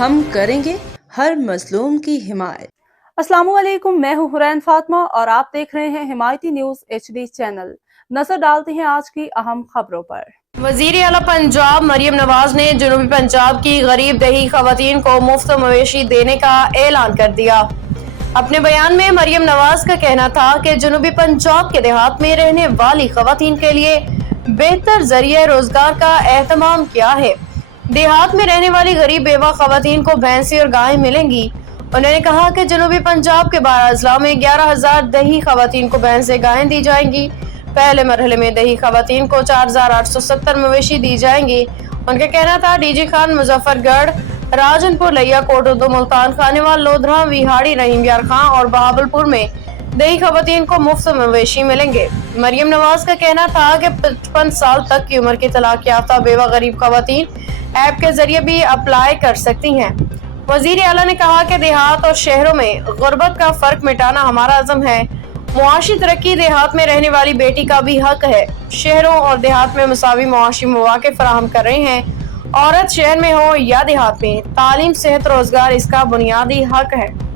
ہم کریں گے ہر مظلوم کی حمایت۔ السلام علیکم، میں ہوں حرین فاطمہ اور آپ دیکھ رہے ہیں حمایتی نیوز HD چینل۔ نظر ڈالتے ہیں آج کی اہم خبروں پر۔ وزیر اعلیٰ پنجاب مریم نواز نے جنوبی پنجاب کی غریب دیہی خواتین کو مفت مویشی دینے کا اعلان کر دیا۔ اپنے بیان میں مریم نواز کا کہنا تھا کہ جنوبی پنجاب کے دیہات میں رہنے والی خواتین کے لیے بہتر ذریعہ روزگار کا اہتمام کیا ہے۔ دیہات میں رہنے والی غریب بیوہ خواتین کو بھینسیں اور گائیں ملیں گی۔ انہوں نے کہا کہ جنوبی پنجاب کے 12 اضلاع میں 11,000 دیہی خواتین کو بھینسیں گائیں دی جائیں گی۔ پہلے مرحلے میں دیہی خواتین کو 4,870 مویشی دی جائیں گی۔ ان کا کہنا تھا ڈی جی خان، مظفر گڑھ، راجن پور، لیا کوٹ اردو، ملتان، خانیوال، لودھراں، ویہاڑی، رحیم یار خان اور بہاول پور میں دیہی خواتین کو مفت مویشی ملیں گے۔ مریم نواز کا کہنا تھا کہ 55 سال تک کی عمر کی طلاق یافتہ بیوہ غریب خواتین ایپ کے ذریعے بھی اپلائی کر سکتی ہیں۔ وزیر اعلیٰ نے کہا کہ دیہات اور شہروں میں غربت کا فرق مٹانا ہمارا عزم ہے۔ معاشی ترقی دیہات میں رہنے والی بیٹی کا بھی حق ہے۔ شہروں اور دیہات میں مساوی معاشی مواقع فراہم کر رہے ہیں۔ عورت شہر میں ہو یا دیہات میں، تعلیم، صحت، روزگار اس کا بنیادی حق ہے۔